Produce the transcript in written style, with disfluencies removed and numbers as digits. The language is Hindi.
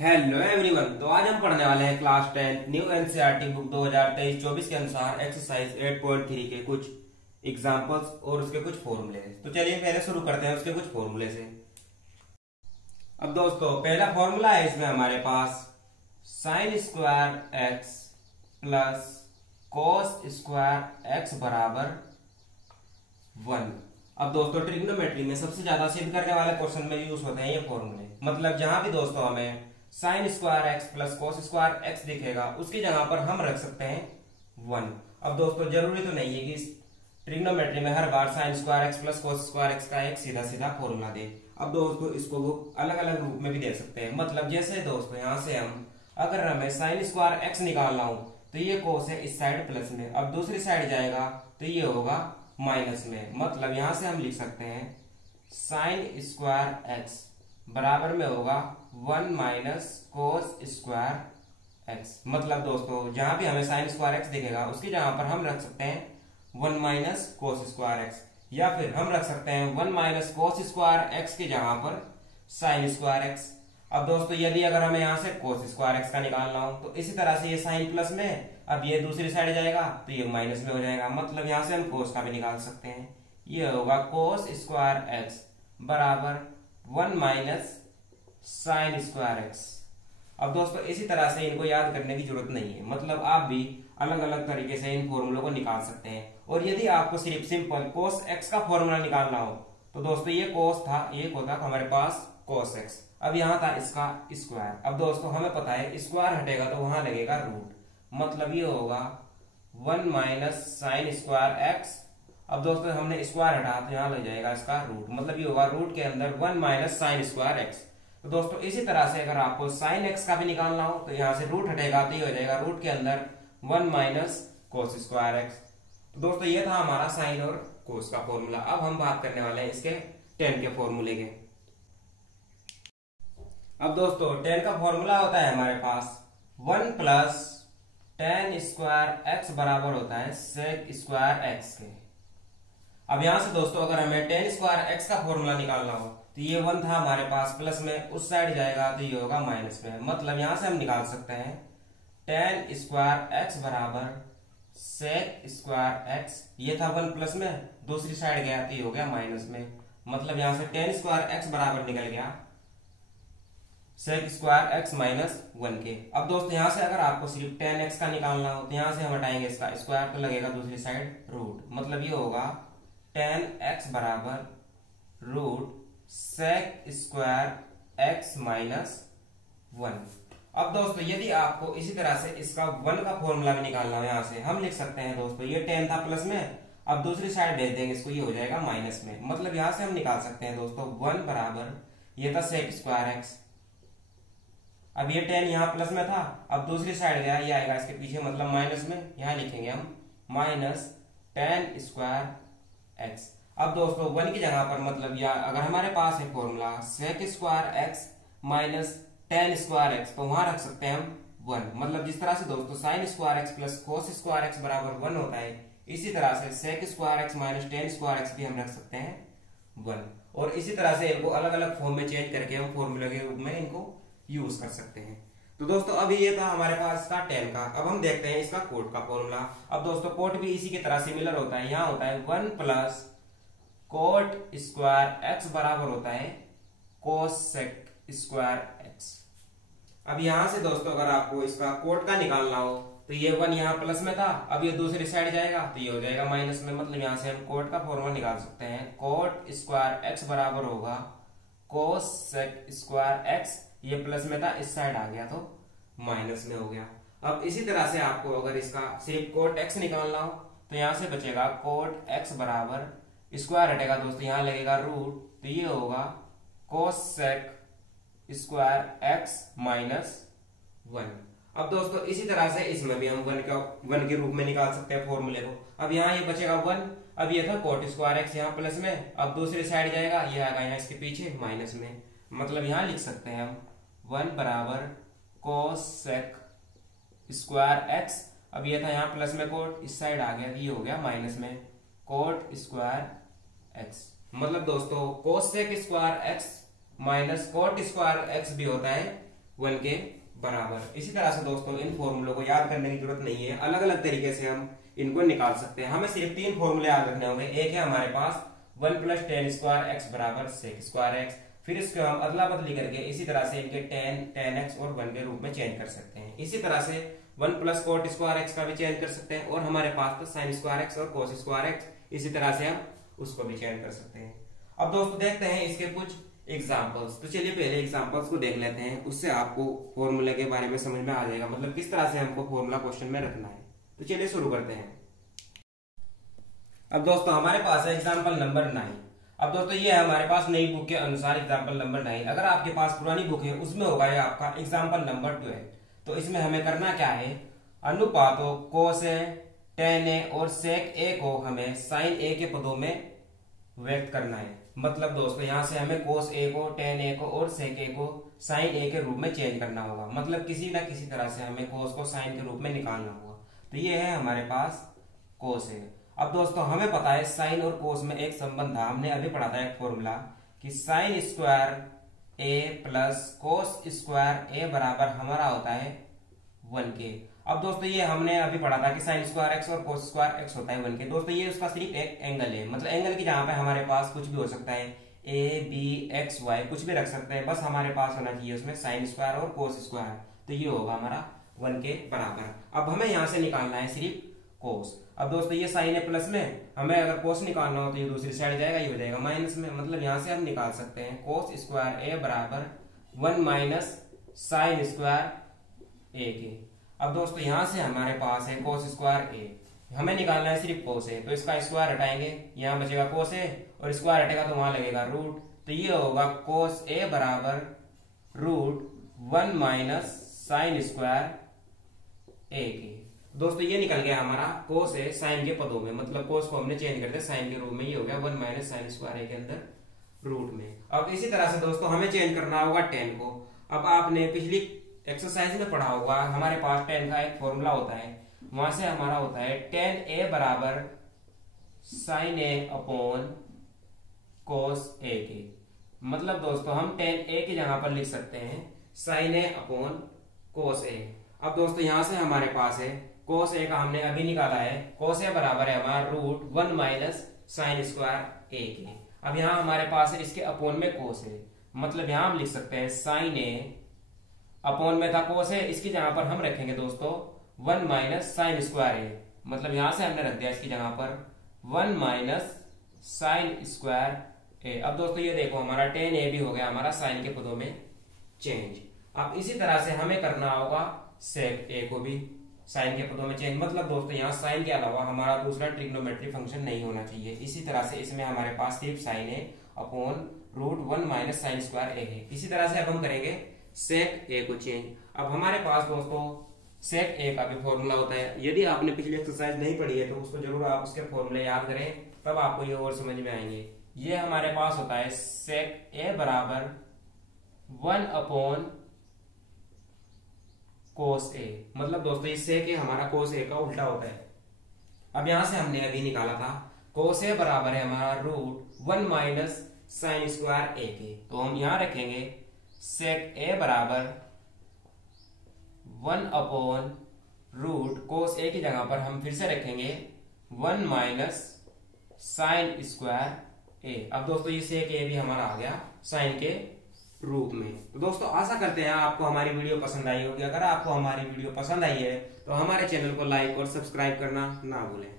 Hello everyone. तो आज हम पढ़ने वाले हैं क्लास 10 न्यू एनसीईआरटी बुक 2023-24 के अनुसार एक्सरसाइज 8.3 के कुछ एग्जांपल्स और उसके कुछ फॉर्मूले। तो चलिए पहले शुरू करते हैं उसके कुछ फॉर्मूले से। अब दोस्तों पहला फॉर्मूला है इसमें हमारे पास sine square x plus cos square x बराबर 1। अब दोस्तों ट्रिग्नोमेट्री में सबसे ज्यादा सिद्ध करने वाले क्वेश्चन में यूज होते हैं ये फॉर्मूले। मतलब जहां भी दोस्तों हमें sign square x plus cos square x दिखेगा उसकी जगह पर हम रख सकते हैं 1। अब दोस्तों जरूरी तो नहीं है कि ट्रिग्नोमेट्री में हर बार sine square x plus cos square x का एक सीधा सीधा फॉर्मूला दे। अब दोस्तों इसको वो अलग अलग रूप में भी दे सकते हैं। मतलब जैसे दोस्तों यहां से हम अगर हमें साइन स्क्वायर एक्स निकालना हो तो ये कॉस है इस साइड प्लस में, अब दूसरी साइड जाएगा तो ये होगा माइनस में। मतलब यहां से हम लिख सकते हैं साइन स्क्वायर एक्स बराबर में होगा 1 माइनस कोस स्क्वायर एक्स। मतलब दोस्तों जहां भी हमें साइन स्क्वायर एक्स दिखेगा उसकी जगह पर हम रख सकते हैं 1 माइनस कोस स्क्वायर एक्स, या फिर हम रख सकते हैं 1 माइनस कोस स्क्वायर एक्स की जगह पर साइन स्क्वायर एक्स। अब दोस्तों यदि अगर हमें यहां से कोस स्क्वायर एक्स का निकालना हो तो इसी तरह से ये साइन प्लस में, अब ये दूसरी साइड जाएगा तो ये माइनस में हो जाएगा। मतलब यहां से हम कोस का भी निकाल सकते हैं, ये होगा कोस स्क्वायर एक्स बराबर 1 माइनस साइन स्क्वायर एक्स। अब दोस्तों इसी तरह से इनको याद करने की जरूरत नहीं है। मतलब आप भी अलग अलग तरीके से इन फॉर्मूलों को निकाल सकते हैं। और यदि आपको सिर्फ सिंपल कोस एक्स का फॉर्मूला निकालना हो तो दोस्तों ये कोस था, ये होता हमारे पास कोस एक्स, अब यहां था इसका स्क्वायर। अब दोस्तों हमें पता है स्क्वायर हटेगा तो वहां लगेगा रूट, मतलब ये होगा 1 माइनस साइन स्क्वायर एक्स। अब दोस्तों हमने स्क्वायर हटा तो यहां लग जाएगा इसका रूट, मतलब ये होगा रूट के अंदर 1 माइनस साइन स्क्वायर एक्स। तो दोस्तों इसी तरह से अगर आपको साइन एक्स का भी निकालना हो तो यहां से रूट हटेगा तो ये हो जाएगा रूट के अंदर 1 माइनस कोस स्क्वायर एक्स। तो दोस्तों ये था हमारा साइन और कोस का फॉर्मूला। अब हम बात करने वाले हैं इसके टेन के फॉर्मूले के। अब दोस्तों टेन का फॉर्मूला होता है हमारे पास 1 प्लस टेन स्क्वायर एक्स बराबर होता है सेक स्क्वायर एक्स के। अब यहां से दोस्तों अगर हमें टेन स्क्वायर एक्स का फॉर्मूला निकालना हो तो ये 1 था हमारे पास प्लस में, उस साइड जाएगा तो ये होगा माइनस में। मतलब यहां से हम निकाल सकते हैं टेन स्क्वायर एक्स बराबर सेक स्क्वायर एक्स। ये था 1 प्लस में, दूसरी साइड गया तो ये हो गया माइनस में। मतलब यहां से टेन स्क्वायर एक्स बराबर निकल गया सेक स्क्वायर एक्स माइनस 1 के। अब दोस्तों यहां से अगर आपको सिर्फ टेन एक्स का निकालना हो तो यहां से हम हटाएंगे इसका स्क्वायर तो लगेगा दूसरी साइड रूट। मतलब ये होगा टेन एक्स बराबर root sec square x minus 1। अब दोस्तों यदि आपको इसी तरह से इसका 1 का फॉर्मूला भी निकालना हो यहां से हम लिख सकते हैं दोस्तों ये 10 था प्लस में, अब दूसरी साइड भेज देंगे इसको, ये हो जाएगा माइनस में। मतलब यहां से हम निकाल सकते हैं दोस्तों 1 बराबर ये था सेक स्क्वायर एक्स, अब ये 10 यहां प्लस में था, अब दूसरी साइड गया ये आएगा इसके पीछे, मतलब माइनस में। यहां लिखेंगे हम माइनस 10 स्क्वायर एक्स। अब दोस्तों 1 की जगह पर मतलब या अगर हमारे पास है formula sec square x minus 10 square x तो वहां रख सकते हैं हम 1। मतलब जिस तरह से दोस्तों sine square x plus cos square x बराबर 1 होता है, इसी तरह से sec square x minus 10 square x भी हम रख सकते हैं 1। और इसी तरह से इनको अलग अलग फॉर्म में चेंज करके हम फॉर्मूला के रूप में इनको यूज कर सकते हैं। तो दोस्तों अभी ये था हमारे पास इसका 10 का। अब हम देखते हैं इसका कोट का फॉर्मूला। अब दोस्तों कोट भी इसी की तरह सिमिलर होता है, यहां होता है 1 प्लस कोट स्क्वायर एक्स बराबर होता है कोस सेक स्क्वायर एक्स। अब यहां से दोस्तों अगर आपको इसका कोट का निकालना हो तो ये 1 यहां प्लस में था, अब ये दूसरी साइड जाएगा तो ये हो जाएगा माइनस में। मतलब यहां से हम कोट का फॉर्मूला निकाल सकते हैं कोट स्क्वायर एक्स बराबर होगा कोस सेक स्क्वायर एक्स, ये प्लस में था इस साइड आ गया तो माइनस में हो गया। अब इसी तरह से आपको अगर इसका सिर्फ कोट एक्स निकालना हो तो यहां से बचेगा कोट एक्स बराबर स्क्वायर हटेगा दोस्तों यहां लगेगा रूट, तो ये होगा कोस सेक स्क्वायर एक्स माइनस 1। अब दोस्तों इसी तरह से इसमें भी हम 1 के रूप में निकाल सकते हैं फॉर्मूले को। अब यहाँ ये बचेगा 1, अब ये था कोट स्क्वायर एक्स यहाँ प्लस में, अब दूसरी साइड जाएगा ये आएगा यहाँ इसके पीछे माइनस में। मतलब यहाँ लिख सकते हैं हम 1 बराबर कोस सेक स्क्वायर एक्स, अब ये था यहाँ प्लस में कोट, इस साइड आ गया ये हो गया माइनस में कोट स्क्वायर एक्स। मतलब दोस्तों cosec square x minus cot square x भी होता है 1 के बराबर। इसी तरह से दोस्तों इन फॉर्मूलों को याद करने की जरूरत नहीं है, अलग अलग तरीके से हम इनको निकाल सकते हैं। हमें सिर्फ 3 फॉर्मूले याद रखने होंगे। एक है हमारे पास 1 प्लस टेन स्क्वायर एक्स बराबर सेक स्क्वायर एक्स, फिर इसको हम अदला बदली करके इसी तरह से इनके टेन एक्स और 1 के रूप में चेंज कर सकते हैं। इसी तरह से 1 प्लस कोट स्क्वायर एक्स का भी चेंज कर सकते हैं, और हमारे पास तो साइन स्क्वायर एक्स और कोस स्क्वायर एक्स, इसी तरह से हम उसको भी चेंज कर सकते हैं। अब दोस्तों देखते हैं इसके कुछ एग्जाम्पल्स। तो चलिए पहले एग्जाम्पल्स को देख लेते हैं, उससे आपको फॉर्मूले के बारे में समझ में आ जाएगा, मतलब किस तरह से हमको फॉर्मूला क्वेश्चन में रखना है। तो चलिए शुरू करते हैं। अब दोस्तों हमारे पास है एग्जाम्पल नंबर 9। अब दोस्तों ये है हमारे पास नई बुक के अनुसार एग्जाम्पल नंबर 9। अगर आपके पास पुरानी बुक है उसमें होगा ये आपका एग्जाम्पल नंबर 12। तो इसमें हमें करना क्या है, अनुपातों कोस ए, टेन ए और सेक ए को हमें साइन ए के पदों में व्यक्त करना है। मतलब दोस्तों यहाँ से हमें कोस ए को, टेन ए को और सेक ए को साइन ए के रूप में चेंज करना होगा। मतलब किसी ना किसी तरह से हमें कोस को साइन के रूप में निकालना होगा। तो ये है हमारे पास कोस ए। अब दोस्तों हमें पता है साइन और कोस में एक संबंध था, हमने अभी पढ़ा था एक फॉर्मूला कि साइन स्क्वायर ए प्लस कोस स्क्वायर ए बराबर हमारा होता है 1 के। अब दोस्तों ये हमने अभी पढ़ा था कि साइन स्क्वायर एक्स और कोस स्क्वायर एक्स होता है 1 के। दोस्तों ये उसका सिर्फ एक एंगल है, मतलब एंगल की जहां पे हमारे पास कुछ भी हो सकता है, ए बी एक्स वाई कुछ भी रख सकते हैं, बस हमारे पास होना चाहिए उसमें साइन स्क्वायर और कोस स्क्वायर। तो ये होगा हमारा 1 के बराबर। अब हमें यहाँ से निकालना है सिर्फ कोस। अब दोस्तों ये साइन है प्लस में, हमें अगर कोस निकालना हो तो ये दूसरी साइड जाएगा, ये हो जाएगा माइनस में। मतलब यहाँ से हम निकाल सकते हैं कोस स्क्वायर ए बराबर 1 माइनस साइन स्क्वायर ए के। अब दोस्तों यहां से हमारे पास है कोस स्क्वायर ए, हमें निकालना है सिर्फ कोस ए। तो इसका स्क्वायर हटाएंगे, यहाँ बचेगा कोस ए और स्क्वायर हटेगा तो वहां लगेगा रूट। तो ये होगा कोस ए बराबर रूट 1 माइनस साइन स्क्वायर ए के। दोस्तों ये निकल गया हमारा कोस ए साइन के पदों में, मतलब कोस को हमने चेंज कर दिया साइन के रूप में, ये हो गया 1 माइनस साइन स्क्वायर ए के अंदर रूट में। अब इसी तरह से दोस्तों हमें चेंज करना होगा टेन को। अब आपने पिछली एक्सरसाइज में पढ़ा होगा, हमारे पास टेन का एक फॉर्मूला होता है, वहां से हमारा होता है टेन ए बराबर साइन ए अपॉन कोस ए के। मतलब दोस्तों हम टेन ए की जगह पर लिख सकते हैं साइन ए अपॉन कोस ए। अब दोस्तों यहां से हमारे पास है कोस ए का हमने अभी निकाला है, कोस ए बराबर है हमारा रूट 1 माइनस साइन स्क्वायर ए के। अब यहां हमारे पास है इसके अपॉन में कोस ए, मतलब यहां हम लिख सकते हैं साइन ए अपॉन में था कोस है, इसकी जगह पर हम रखेंगे दोस्तों 1 माइनस साइन स्क्वायर ए। मतलब यहां से हमने रख दिया इसकी जगह पर 1 माइनस साइन स्क्वायर ए। अब दोस्तों ये देखो हमारा टेन ए भी हो गया हमारा साइन के पदों में चेंज। अब इसी तरह से हमें करना होगा सेक ए को भी साइन के पदों में चेंज। मतलब दोस्तों यहाँ साइन के अलावा हमारा दूसरा ट्रिग्नोमेट्री फंक्शन नहीं होना चाहिए। इसी तरह से इसमें हमारे पास सिर्फ sine a upon root 1 minus sine square a है। इसी तरह से अब हम करेंगे सेक ए को चेंज। अब हमारे पास दोस्तों सेक ए का भी फॉर्मूला होता है। यदि आपने पिछली एक्सरसाइज नहीं पढ़ी है तो उसको जरूर आप उसके फॉर्मूले याद करें, तब आपको ये और समझ में आएंगे। ये हमारे पास होता है सेक ए बराबर 1 अपॉन कोस ए। मतलब दोस्तों ये सेक ए हमारा कोस ए का उल्टा होता है। अब यहां से हमने अभी निकाला था कोस ए बराबर है हमारा रूट 1 माइनस साइन स्क्वायर ए के। तो हम यहां रखेंगे सेक ए बराबर 1 अपॉन रूट कोस ए की जगह पर हम फिर से रखेंगे 1 माइनस साइन स्क्वायर ए। अब दोस्तों ये सेक ए भी हमारा आ गया साइन के रूप में। तो दोस्तों आशा करते हैं आपको हमारी वीडियो पसंद आई होगी। अगर आपको हमारी वीडियो पसंद आई है तो हमारे चैनल को लाइक और सब्सक्राइब करना ना भूलें।